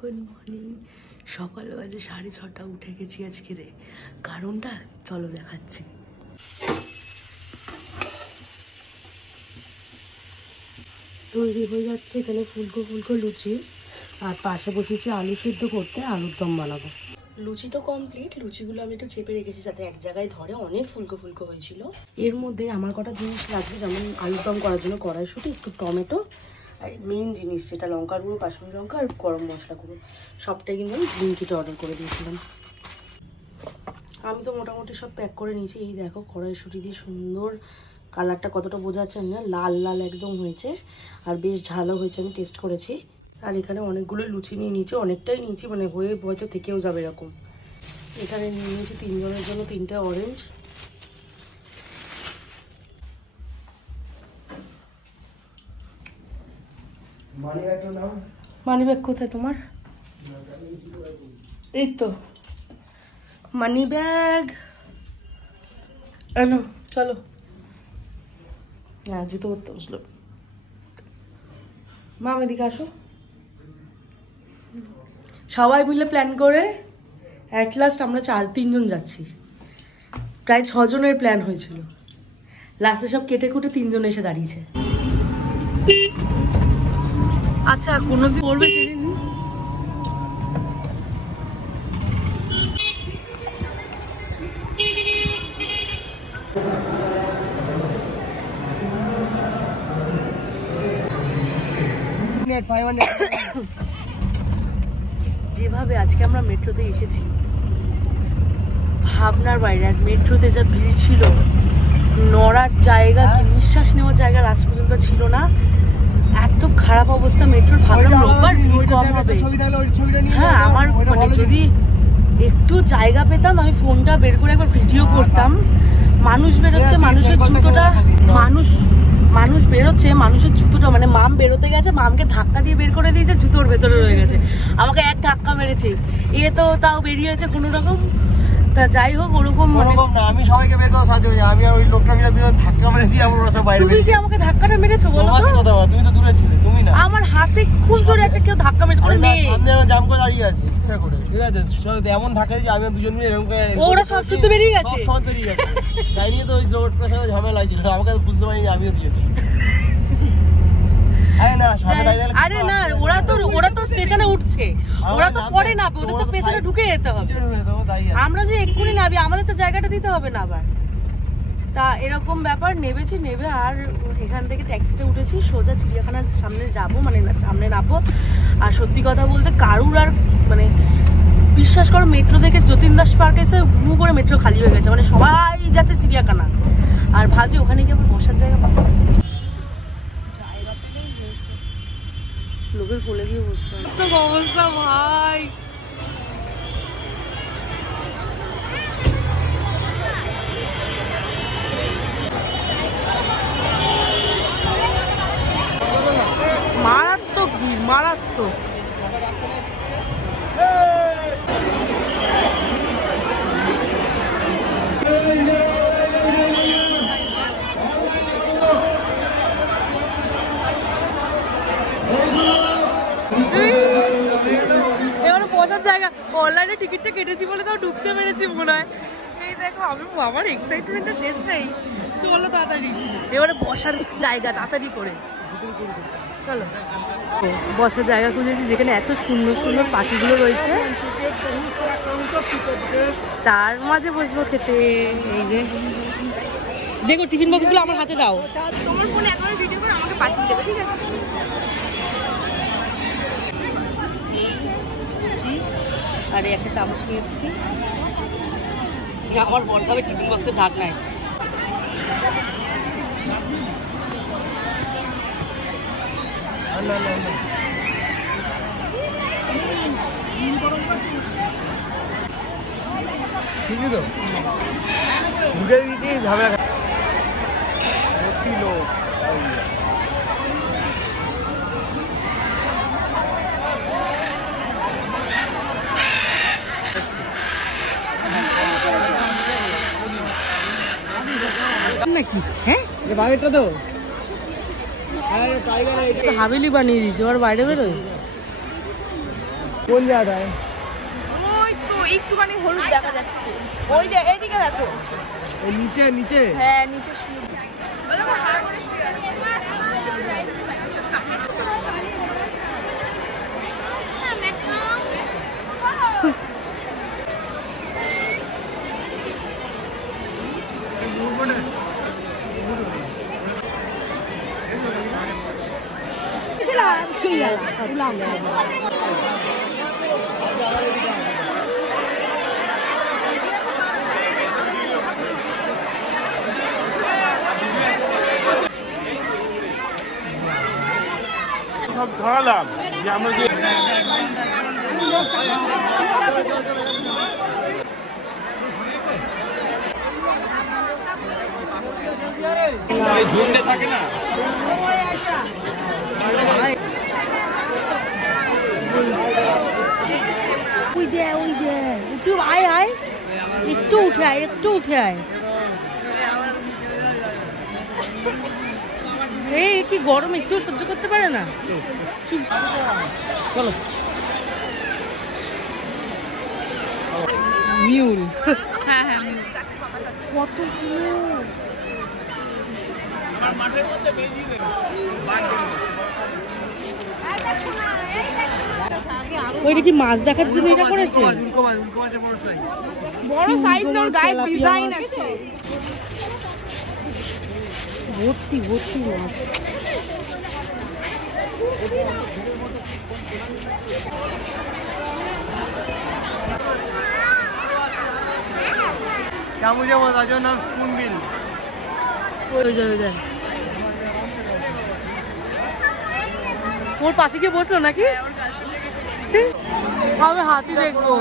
Good morning. সকাল বাজে 6:30, উঠে গেছি আজকে রে। কারণটা চলো দেখাচ্ছি। তৈরি হয়ে যাচ্ছে এখানে ফুলকো ফুলকো লুচি, আর পাশে বসেছি আলু সিদ্ধ করতে, আলুর দম বানাবো। লুচি তো কমপ্লিট, লুচিগুলো আমি একটু চেপে রেখেছি যাতে এক জায়গায় ধরে, অনেক ফুলকো ফুলকো হয়েছিল। এর মধ্যে আমার কটা জিনিস লাগবে, যেমন আলুর দম করার জন্য কড়াইশুঁটি, একটু টমেটো, আর মেইন জিনিস যেটা লঙ্কার গুঁড়ো, কাশ্মীরি লঙ্কা আর গরম মশলা গুঁড়ো, সবটাই কিন্তু আমি ব্লিঙ্কিটে অর্ডার করে দিয়েছিলাম। আমি তো মোটামুটি সব প্যাক করে নিয়েছি। এই দেখো কড়াইশুঁটি দিয়ে সুন্দর কালারটা কতটা বোঝা যাচ্ছে না, লাল লাল একদম হয়েছে, আর বেশ ঝালও হয়েছে, আমি টেস্ট করেছি। আর এখানে অনেকগুলো লুচি নিয়ে নিয়েছি, অনেকটাই নিয়েছি, মানে হয়ে হয়তো থেকেও যাবে এরকম। এখানে নিয়ে নিয়েছি 3 জনের জন্য 3টে অরেঞ্জ। মানি ব্যাগ কোথায় তোমার? এই তো মানি ব্যাগ, চলো। হ্যাঁ, জুতো পরতে বসলো। মা এদিকে আসো। সবাই মিলে প্ল্যান করে অ্যাট লাস্ট আমরা 3 জন যাচ্ছি। প্রায় 6 জনের প্ল্যান হয়েছিল, লাস্টে সব কেটে কুটে 3 জন এসে দাঁড়িয়েছে। আচ্ছা, কোনোদিন করবে সেদিন? যেভাবে আজকে আমরা মেট্রোতে এসেছি, ভাবনার বাইরে। আর মেট্রোতে যা ভিড় ছিল, নড়ার জায়গা কি, নিঃশ্বাস নেওয়ার জায়গা আজ পর্যন্ত ছিল না। এত খারাপ অবস্থা মেট্রোর। ভাবলাম রোববার ভিড় কম হবে। হ্যাঁ, আমার মানে যদি একটু জায়গা পেতাম, আমি ফোনটা বের করে একবার ভিডিও করতাম। মানুষ বেরোচ্ছে, মানুষের জুতোটা, মানুষ বেরোচ্ছে, মানুষের জুতোটা, মানে মাম বেরোতে গেছে, মামকে ধাক্কা দিয়ে বের করে দিয়েছে, জুতোর ভেতরে রয়ে গেছে। আমাকে এক ধাক্কা মেরেছে, এ তো তাও বেরিয়েছে কোনো রকম। তা যাই হোক, ওরকম না, আমি সবাইকে বের করে সাহায্য করেছি। আমি আর ওই লোকটা মিলে ধাক্কা মেরেছি, আমরা সব বাইরে। তুমি কি আমাকে ধাক্কাটা মেরেছো বলো তো? তুমি তো দূরে ছিলে, তুমি না। আমার হাতে খুব জোরে একটা কেউ ধাক্কা মেরেছে, বলে নেই, সামনে আমরা জাম করে দাঁড়িয়ে আছি ইচ্ছা করে, ঠিক আছে? এমন ধাক্কা দিয়েছি আমি দুজন মিলে এরকম করে, ওরা সব শুদ্ধ বেরিয়ে গেছে, সব বেরিয়ে গেছে। তাই নিয়ে তো ওই লোকটার সাথে ঝামেলা হয়েছিল, আমাকে বুঝতে পারিনি, আমিও দিয়েছি। আরে না, ওরা তো স্টেশনে উঠছে, ওরা তো পরে না, ওদের তো পেছনে ঢুকে যেতে হবে। আমরা যে এক্ষুনি নাবি, আমাদের তো জায়গাটা দিতে হবে না আবার। তা এরকম ব্যাপার। নেবে আর এখান থেকে ট্যাক্সিতে উঠেছি, সোজা চিড়িয়াখানার সামনে যাব, মানে সামনে নামবো। আর সত্যি কথা বলতে কারুর আর মানে বিশ্বাস করো, মেট্রো থেকে যতীন দাস পার্ক এসে মু করে মেট্রো খালি হয়ে গেছে, মানে সবাই যাচ্ছে চিড়িয়াখানা। আর ভাবছি ওখানে গিয়ে আবার বসার জায়গা পাবো। লোকের কোলে গিয়ে বসতে অবস্থা ভাই। মারাত্মক ভিড়, মারাত্মক। এবার বসার জায়গা, অনলাইনে টিকিটটা কেটেছি বলে তাও ঢুকতে পেরেছি মনে হয়। এই দেখো, আমার এক্সাইটমেন্টটা শেষ নেই। চলো তাড়াতাড়ি, এবারে বসার জায়গা তাড়াতাড়ি করে চলো। বসার জায়গা খুঁজেছি যেখানে এত সুন্দর সুন্দর পাখিগুলো রয়েছে, তার মাঝে বসবো খেতে। এই যে দেখো, টিফিন বক্সগুলো আমার হাতে দাও। তোমার ফোনে একবার ভিডিও করে আমাকে পাঠিয়ে দেবে, ঠিক আছে? আর একটা চামচ নিয়ে এসেছি। আমার বড় হবে টিফিন বক্সের ঢাক নাই। ঠিকই তো ঢুকে দিয়েছি, ঝামেলা লোক। নাকি? হ্যাঁ, বাগেরটা তো হাভেলি বানিয়ে দিয়েছে, ওর বাইরে বেরোয়। কোন জায়গাটায়? ওই তো একটুখানি হলুদ দেখা যাচ্ছে, ওই যে এইদিকে দেখো। এই নিচে নিচে? হ্যাঁ নিচে শুয়ে আছে। সব ধরালাম যে আমরা যে ঝুঁকতে থাকে না। ওই দে একটু আয় একটু উঠে আয় এই কি গরম একটু সহ্য করতে পারে না। চুপ চলো। মিউল, হ্যাঁ কতগুলো ওইটা কি মাছ দেখার জন্য এটা করেছে? বড় সাইজ না, গায়ে ডিজাইন আছে। ভর্তি মাছ। চামুচে মতো আছে, নাম স্পুন বিল। ওর পাশে গিয়ে বসলো নাকি? আমি হাতি দেখবো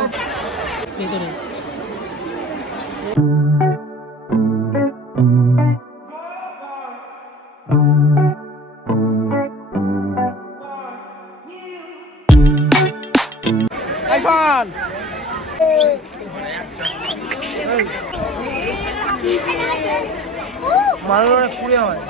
ভেতরে। মালগুলো পুড়ে হয়।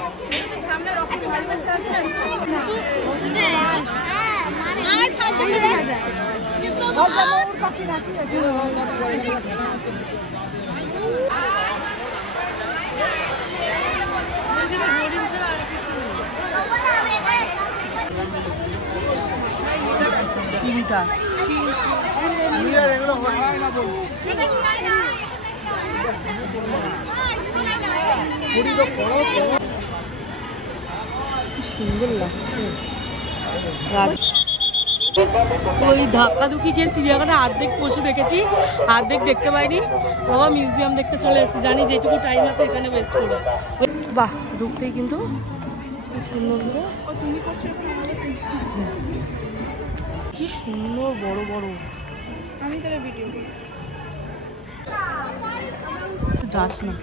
তিনটা সুন্দর লাগছে। ওই ধাক্কাধুকি গিয়ে চিড়িয়াখানা অর্ধেক পশু দেখেছি, অর্ধেক দেখতে পাইনি। বাবা মিউজিয়াম দেখতে চলে এসেছি, জানি যেটুকু টাইম আছে এখানে ওয়েস্ট করবো। বাহ, ঢুকতেই কিন্তু সুন্দর কি সুন্দর বড় বড়। আমি তাহলে ভিডিও যাস না।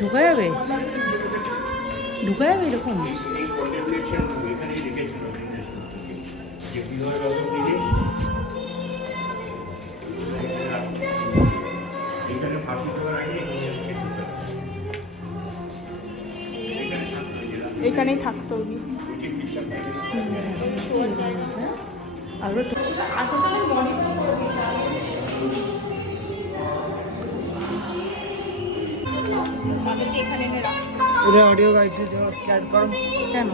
ঢুকা যাবে এরকম? এখানেই থাকতে হবে। অডিও গাইড স্ক্যান করো কেন?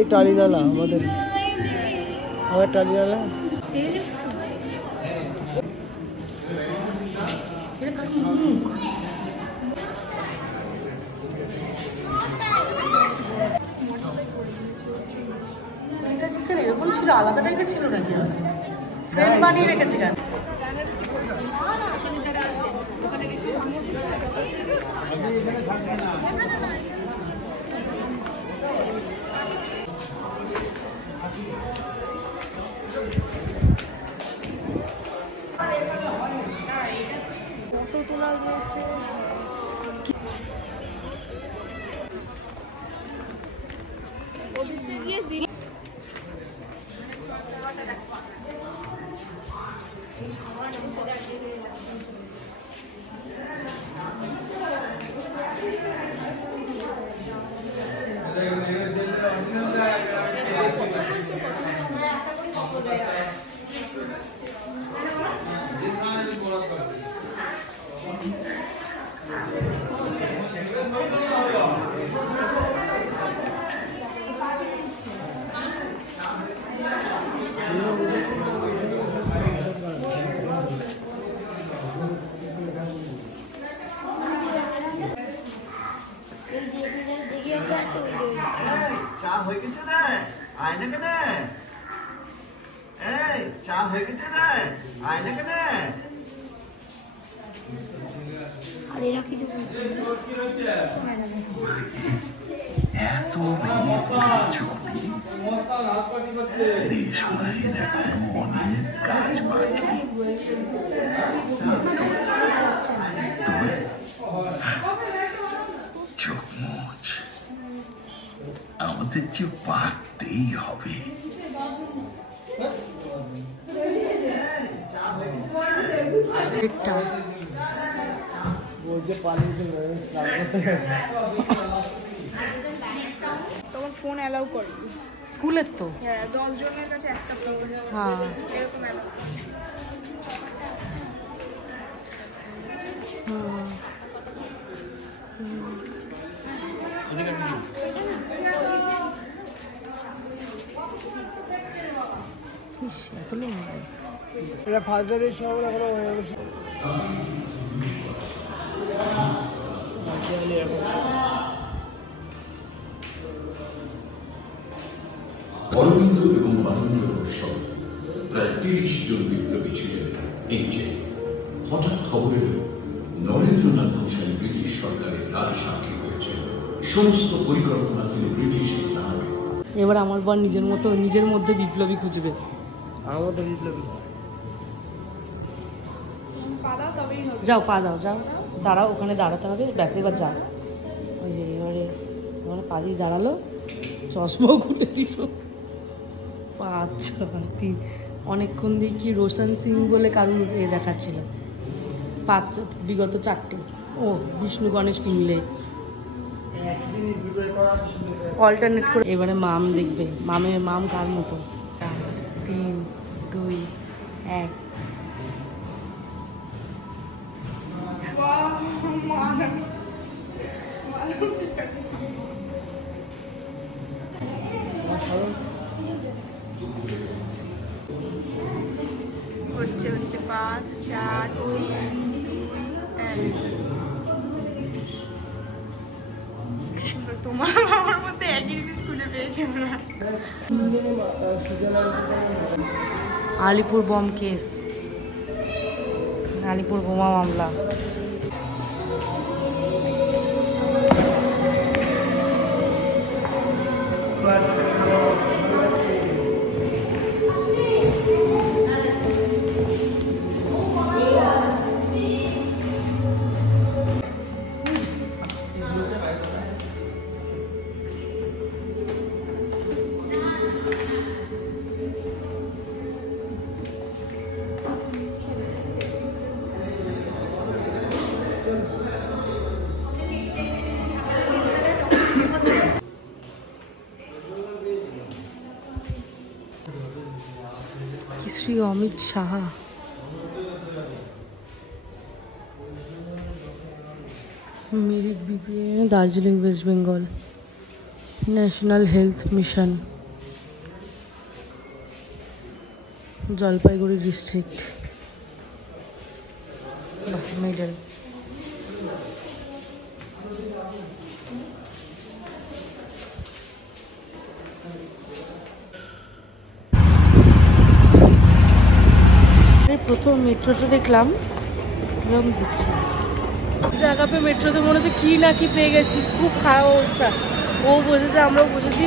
এই টালিনালা আমাদের টালিনালা। এরকম ছিল, আলাদা টাইপের ছিল নাকি? বানিয়ে রেখেছিলেন। ফটো তোলা রয়েছে। চা হয়ে গেছে না আয়না কেন এই চা হয়ে গেছে না আয়না কেন আর এরা কিছু এত ছবি দেশমায়ের এখনো অনেক কাজ বাকি চোখ মুছ আমাদের যে পারতেই হবে বলছে পালিয়ে স্নান করতে গেছে। তোমার ফোন অ্যালাউ করে স্কুলের তো হ্যাঁ 10 জনের কাছে একটা ফোন হ্যাঁ এরকম allow। ইস, এত লম্বা। এটা ফাজারের শহর এখনো হয়ে গেছে। অরবিন্দ এবং বারুণ্যের উৎসব প্রায় 30 জন বিপ্লবী ছিলেন এই জেলে। হঠাৎ খবর এল নরেন্দ্রনাথ ঘোষাল ব্রিটিশ সরকারের রাজসাক্ষী হয়েছে। সমস্ত পরিকল্পনা ছিল ব্রিটিশ নামে। এবার আমার বর নিজের মধ্যে বিপ্লবী খুঁজবে। আমার মতো বিপ্লবী পাদাও তবেই হবে। যাও পা দাও, যাও দাঁড়াও, ওখানে দাঁড়াতে হবে, ব্যাস এবার যাও। ওই যে এবারে পা দিয়ে দাঁড়ালো, চশমাও খুলে দিল। 5 4 3 অনেকক্ষণ দিয়ে কি রোশন সিং বলে কারুর দেখাচ্ছিল। 5 বিগত 4টে। ও বিষ্ণু গণেশ পিংলে অল্টারনেট করে। এবারে মাম দেখবে, মাম কার মতো। 3 2 1 হচ্ছে 5 4 3 2 1 তোমার আমার মধ্যে একই জিনিস খুঁজে পেয়েছি আমরা। আলিপুর বম কেস, আলিপুর বোমা মামলা। Shri Amit Saha Mirik BPA Darjeeling West Bengal national health mission Jalpaiguri district medal. প্রথম মেট্রোটা দেখলাম এরকম দিচ্ছে। জায়গা পেয়ে মেট্রোতে মনে হচ্ছে কি না কি পেয়ে গেছি, খুব খারাপ অবস্থা। ও বসেছে, আমরাও বসেছি,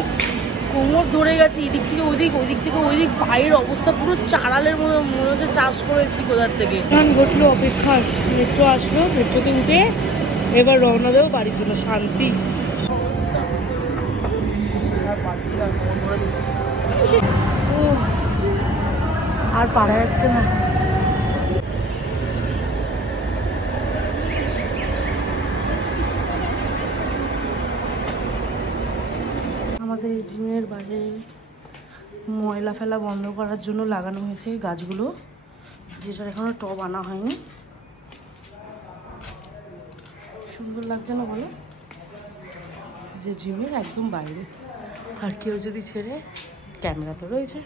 কোমর ধরে গেছে, এদিক থেকে ওইদিক, ওইদিক থেকে ওইদিক, পায়ের অবস্থা পুরো চাড়ালের মতো, মনে হচ্ছে চাষ করে এসেছি কোথার থেকে। ঘটলো অপেক্ষা, মেট্রো আসলো, মেট্রোতে উঠে এবার রওনা দেবো বাড়ির জন্য। শান্তি। আর পারা যাচ্ছে না। আমাদের জিমের বাইরে ময়লা ফেলা বন্ধ করার জন্য লাগানো হয়েছে গাছগুলো, যেটার এখনো টব আনা হয়নি। সুন্দর লাগছে না বলো? যে জিমের একদম বাইরে, আর কেউ যদি ছেড়ে ক্যামেরা তো রয়েছে।